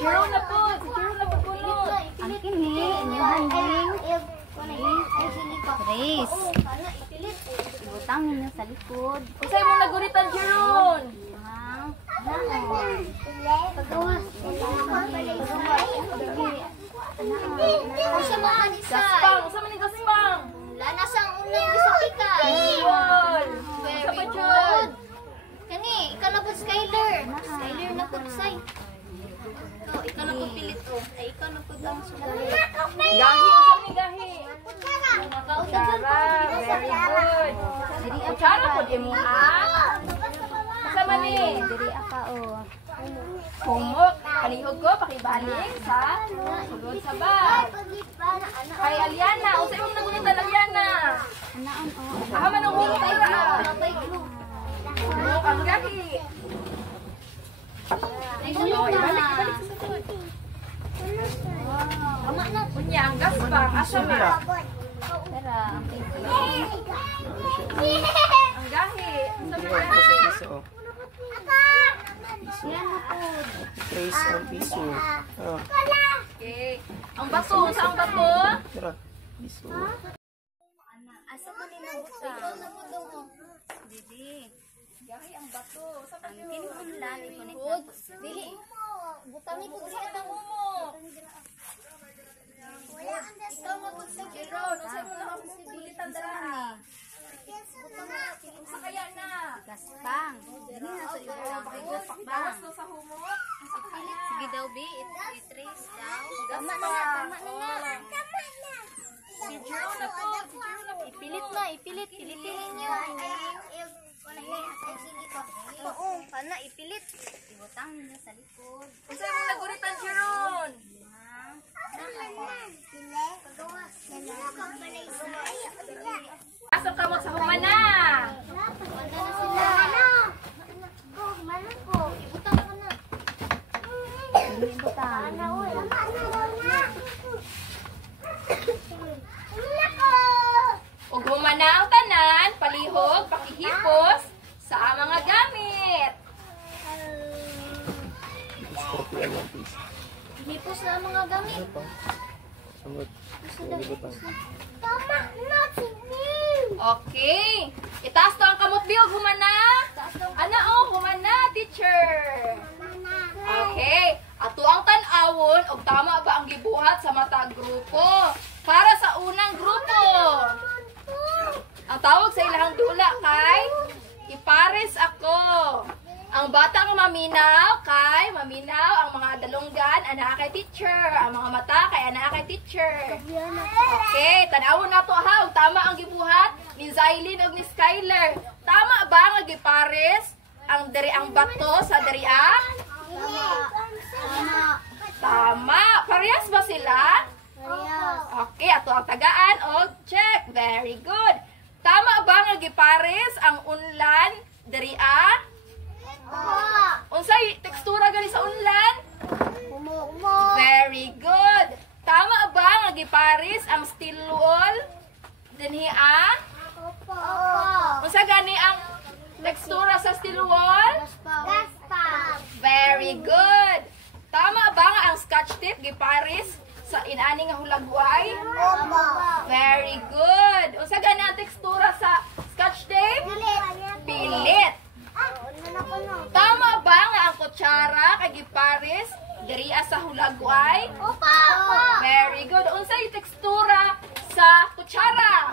Jero na po. Si Jero na po punot. Ang kini, inyong handling. Trace. Ibutang ninyo sa likod. Usay mo naguritan, Jeron. Pagawas. Gaspang. Usay man ni Gaspang. Lanasang unang gisapikan. Ayun. Very good. Kani, ikaw na po Skyler. Skyler na po say. Ikaw na po pilit o. Ay, ikaw na po ang sugal. Gahi. Usay ni Gahi. Kutsara. Very good. Kutsara po di mo ha. Usay man ni. Diri aka o. Humok. Palihog ko. Pakibalik sa sulod sa bag. Kay Aliana. Usay mo nagunitan, Aliana. Anaan o. Aha man ang humok tayo. Humok ang Gahi. Oy, balik sa sulod. Unya, ang Gaspang. Asa mo? Tara, ang piso. Ang Gahi. Yan na po. Trace ang piso. Okay. Ang bato. Sa ang bato? Tara, piso. Asa ko ninabuta? Didi. Gahi ang bato. Sa Ang kinuunlan, ipunit na po. Dili. Butang ito Sa ang humok. Ikaw na po sa Jeron, usay mo nakapagpulitan dara. Sa kaya na. Gaspang. Dili na sa ibutang kay Gaspang. Bawas to sa humok. Sa kaya. Sige daw, B. I-trace daw. Tama na nga, tama na nga. Si Jeron na po. Si Jeron na po. Ipilit na, ipilit. Pilitin ninyo. Oo, pana, ipilit. Ibutang ninyo sa likod. Usay mo naguritan, Jeron. Asok ka mo sa humana. Dili ibutang. Ug humana ang tanan, palihog, pakihipos sa mga gamit. Scorpion ang piso. Hipos na ang mga gamit. Samot. Nagibutang. Okay. Itaas to ang kamot biog, humana. Ana oh, humana, teacher. Okay. Ato ang tan-awon og tama ba ang gibuhat sa matag grupo. Para sa unang grupo. Ang tawag sa ilahang dula kay ipares ako. Ang batang maminaw kay maminaw, ang mga dalunggan ana kay teacher, ang mga mata kay ana kay teacher. Okay, tan-awon nato ha, ug tama ang gibuhat ni Zailin ug ni Skyler. Tama ba nga gipares ang diri ang bato sa diri ah? Tama. Parehas ba sila? Okay, ato ang tagaan og check. Very good. Tama ba nga gipares ang unlan diri ah? Unsay tekstura gali sa unlan? Very good. Tama ba nga gipares ang steel wool dinhi ah? Unsa gani ang tekstura sa steel wool? Very good. Tama ba nga ang scotch tape gipares sa inani nga hulagway? Very good. Unsa gani ang tekstura sa scotch tape? Pilit. Tama ba nga ang kutsara kay gipares diri sa hulagway? Very good. Unsay tekstura sa kutsara?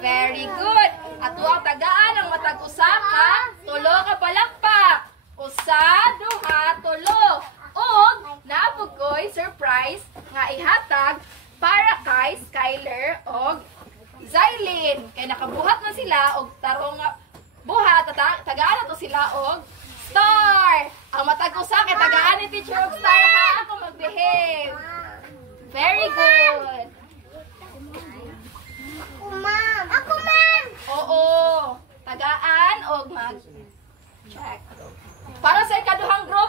Very good. Ato ang tagaan ang matag usa ka, tulo ka palakpak. Usa, duha, tulo. Og naapod ko'y surprise nga ihatag para kay Skyler og Zailin. Kay nakabuhat na sila og tarong nga buhat, tagaan na to sila og star. Ang matag usa kay tagaan ni teacher og star ha. Ako mag-behave. Very good. Ako, ma'am! Oo. Tagaan og mag-check. Para sa ikaduhang group,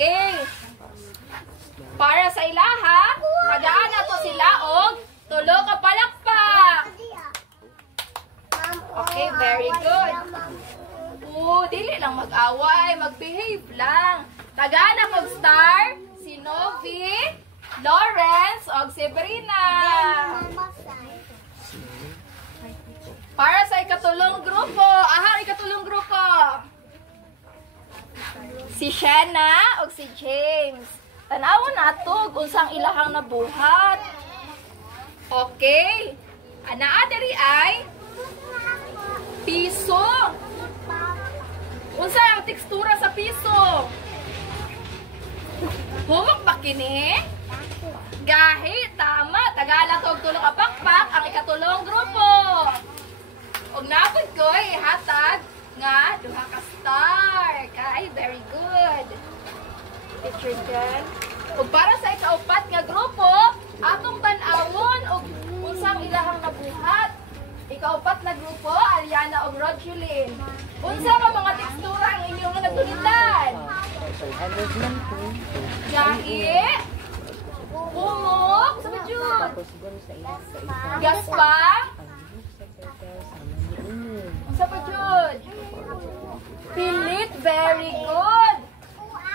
Okay. Para sa ilaha, tagaan na to sila og tulo ka palakpak. Okay, very good. Dili lang mag-away, mag-behave lang. Tagaan na kog star, si Novi, Lawrence, og si Brina. Para sa ikatulong grupo, ikatulong grupo. Si Shanna og si James. Tanawon nato unsang ilahang nabuhat. Okay. Anaa diri ay piso. Unsa ang tekstura sa piso? Humok ba kini? Gahi, tama. Tagala to og tulo ka pakpak ang ikatulong grupo. Og napod ko ihatag nga duha ka star. Kay very good. Picture dyan. Ug para sa ikaupat nga grupo, atong tan-awon og unsang ilahang nabuhat. Ikaupat na grupo, Aliana ug Rogeline. Unsa ba mga tekstura ang inyong nagunitan? Gahi, humok, sa jud. Gaspang, unsa pa jud? Pilit, very good.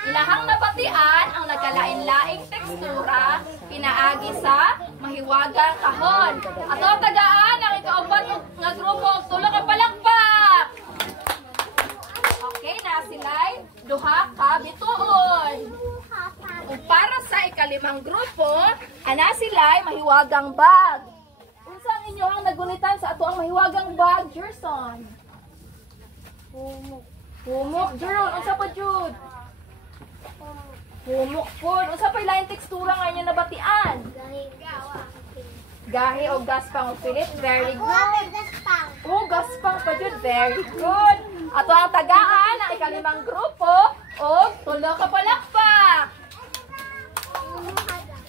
Ilahang nabatian ang nagkalain-laing tekstura pinaagi sa mahiwagang kahon. Ato tagaan ang ikaupat nga grupo og tulo ka palakpak. Okay na sila'y duha ka bituon. Ug para sa ikalimang grupo, ana sila'y mahiwagang bag. Unsa ang inyohang nagunitan sa ato ang mahiwagang bag, Jerson? Humok, Jeron. Unsa pa jud? Humok po. Unsa pa ilaing tekstura nga inyo nabatian? Gahi o gaspang o pilit. Very good. Gaspang pa jud. Very good. Ato ang tagaan ang ikalimang grupo o tulo ka palakpak.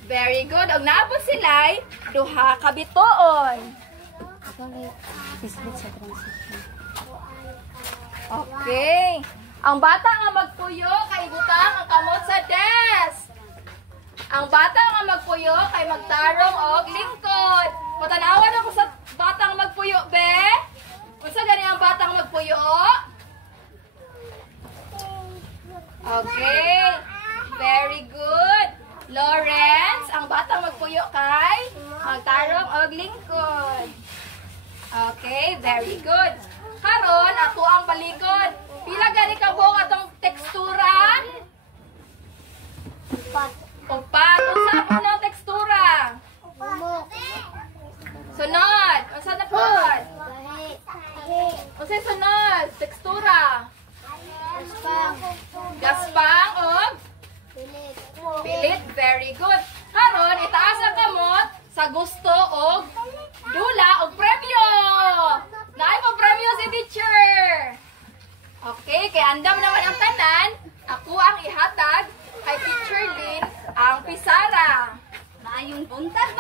Very good. Og naabot sila'y duha ka bituon. Okay. Ang bata nga magpuyo kay butang ang kamot sa desk. Ang bata nga magpuyo kay magtarong og lingkod. Patanawan ako sa batang magpuyo, be. Unsa gani ang batang magpuyo? Okay. Very good. Lawrence, ang batang magpuyo kay magtarong og lingkod. Okay, very good. Karon ako ang palikod. Pila gani ka buong atong tekstura? Upat. Unsa po ng tekstura? Sunod. Unsa na po? Unsa sunod? Tekstura? Gaspang o? Pilit. Very good. Karon itaas ang kamot sa gusto og dula og premyo. Naay mo premyo si teacher. Okay, kaya andam naman ang tanan, ako ang ihatag kay Teacher Lynn ang pisara. Maayong buntag